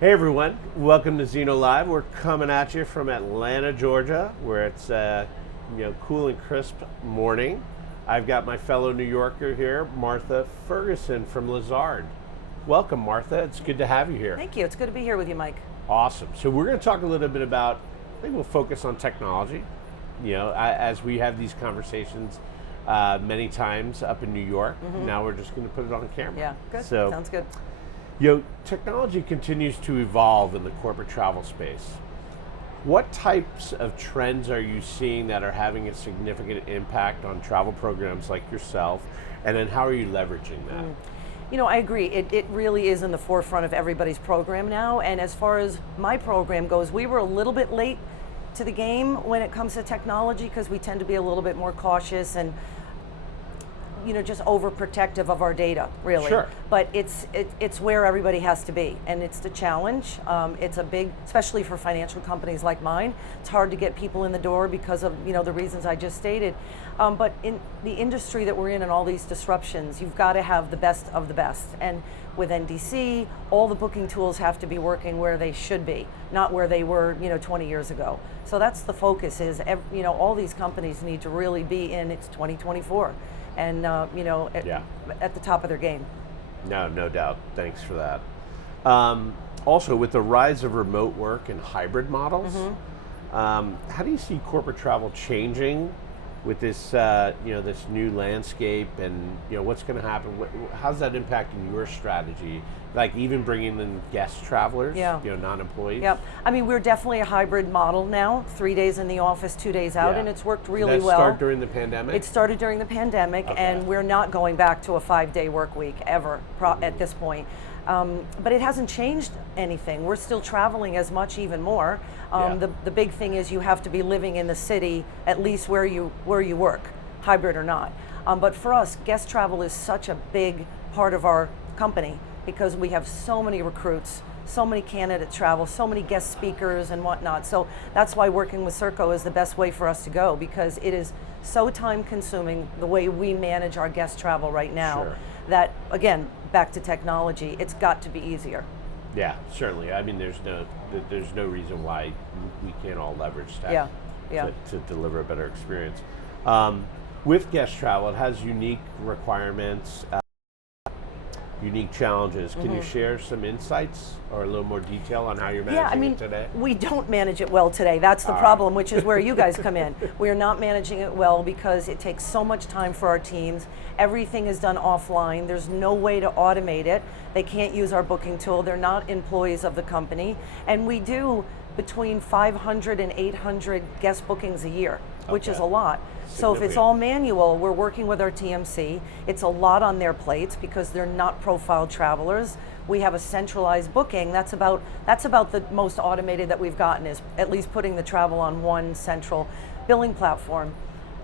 Hey everyone, welcome to Zeno Live. We're coming at you from Atlanta, Georgia, where it's cool and crisp morning. I've got my fellow New Yorker here, Martha Ferguson from Lazard. Welcome, Martha. It's good to have you here. Thank you. It's good to be here with you, Mike. Awesome. So we're going to talk a little bit about, I think we'll focus on technology. You know, as we have these conversations many times up in New York. Now we're just going to put it on camera. Yeah, good. So, sounds good. Technology continues to evolve in the corporate travel space. What types of trends are you seeing that are having a significant impact on travel programs like yourself, and then how are you leveraging that? You know, I agree. It really is in the forefront of everybody's program now, and as far as my program goes, we were a little bit late to the game when it comes to technology because we tend to be a little bit more cautious and just overprotective of our data, really. Sure. But it's where everybody has to be, and it's the challenge. It's a big, especially for financial companies like mine. It's hard to get people in the door because of the reasons I just stated. But in the industry that we're in and all these disruptions, you've got to have the best of the best. And with NDC, all the booking tools have to be working where they should be, not where they were 20 years ago. So that's the focus. Is all these companies need to really be in. It's 2024. And at the top of their game. No doubt. Thanks for that. Also, with the rise of remote work and hybrid models, how do you see corporate travel changing with this this new landscape, and what's going to happen? How's that impacting your strategy? Like even bringing in guest travelers, non-employees? Yep. I mean, we're definitely a hybrid model now, 3 days in the office, 2 days out, and it's worked really well. Did that start during the pandemic? It started during the pandemic, and we're not going back to a 5-day work week ever at this point. But it hasn't changed anything. We're still traveling as much, even more. The big thing is you have to be living in the city, at least where you work, hybrid or not. But for us, guest travel is such a big part of our company because we have so many recruits, so many candidate travel, so many guest speakers and whatnot. So that's why working with Serko is the best way for us to go, because it is so time consuming the way we manage our guest travel right now. Sure. That, again, back to technology, it's got to be easier. Yeah, certainly. I mean, there's no reason why we can't all leverage tech to deliver a better experience. With guest travel, it has unique requirements, unique challenges. Can you share some insights or a little more detail on how you're managing it today? We don't manage it well today. That's the problem, which is where you guys come in. We are not managing it well because it takes so much time for our teams. Everything is done offline. There's no way to automate it. They can't use our booking tool. They're not employees of the company. And we do between 500 and 800 guest bookings a year, which is a lot. So if it's all manual, we're working with our TMC. It's a lot on their plates because they're not profiled travelers. We have a centralized booking. That's about the most automated that we've gotten, is at least putting the travel on one central billing platform.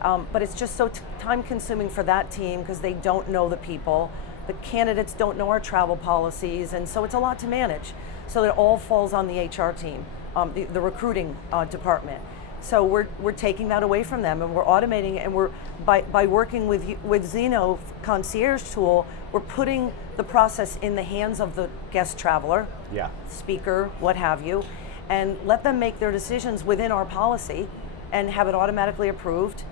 But it's just so time consuming for that team because they don't know the people. The candidates don't know our travel policies, and so it's a lot to manage. So it all falls on the HR team, the recruiting department. So we're taking that away from them, and we're automating it, and we're by working with Zeno concierge tool, we're putting the process in the hands of the guest traveler, speaker, what have you, and let them make their decisions within our policy and have it automatically approved,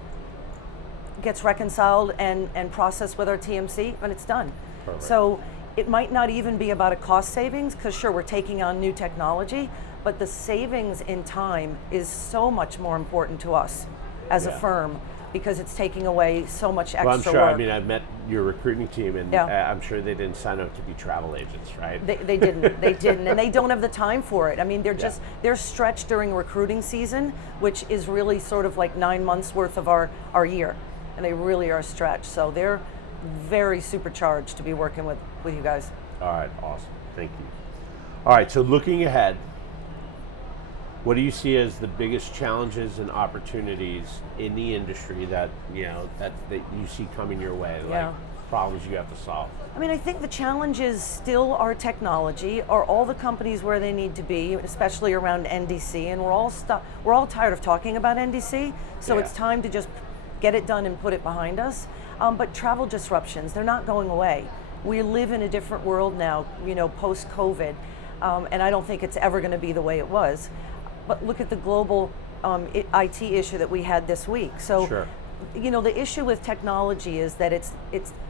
gets reconciled and processed with our TMC, and it's done. Perfect. So it might not even be about a cost savings, because sure, we're taking on new technology, but the savings in time is so much more important to us as a firm, because it's taking away so much extra work. work. I mean, I've met your recruiting team, and I'm sure they didn't sign up to be travel agents, right? They didn't, and they don't have the time for it. I mean, they're stretched during recruiting season, which is really sort of like 9 months worth of our year, and they really are stretched. So they're very supercharged to be working with you guys. All right, awesome, thank you. All right, so looking ahead, what do you see as the biggest challenges and opportunities in the industry that you see coming your way, like problems you have to solve? I mean, I think the challenges still are technology. Are all the companies where they need to be, especially around NDC? And we're all tired of talking about NDC, so it's time to just get it done and put it behind us. But travel disruptions, they're not going away. We live in a different world now, post-COVID. and I don't think it's ever going to be the way it was. But look at the global IT issue that we had this week. So, Sure. you know, the issue with technology is that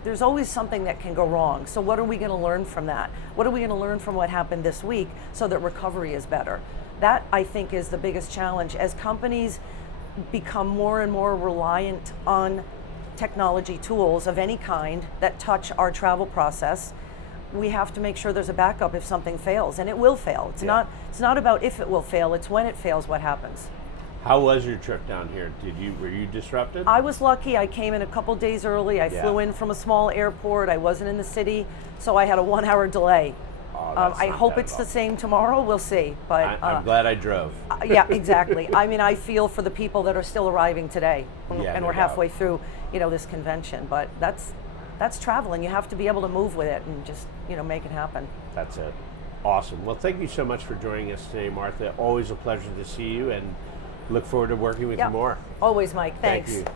there's always something that can go wrong. So what are we going to learn from that? What are we going to learn from what happened this week so that recovery is better? That, I think, is the biggest challenge. As companies become more and more reliant on technology tools of any kind that touch our travel process, we have to make sure there's a backup if something fails, and it will fail. It's not about if it will fail, it's when it fails what happens. How was your trip down here? Were you disrupted? I was lucky. I came in a couple days early. I flew in from a small airport. I wasn't in the city, so I had a 1 hour delay. Oh, I hope it's the same tomorrow. We'll see. But I'm glad I drove. Yeah, exactly. I mean, I feel for the people that are still arriving today, and we're halfway through, you know, this convention. But that's traveling. You have to be able to move with it and just, you know, make it happen. That's it. Awesome. Well, thank you so much for joining us today, Martha. Always a pleasure to see you, and look forward to working with you more. Always, Mike. Thanks. Thank you.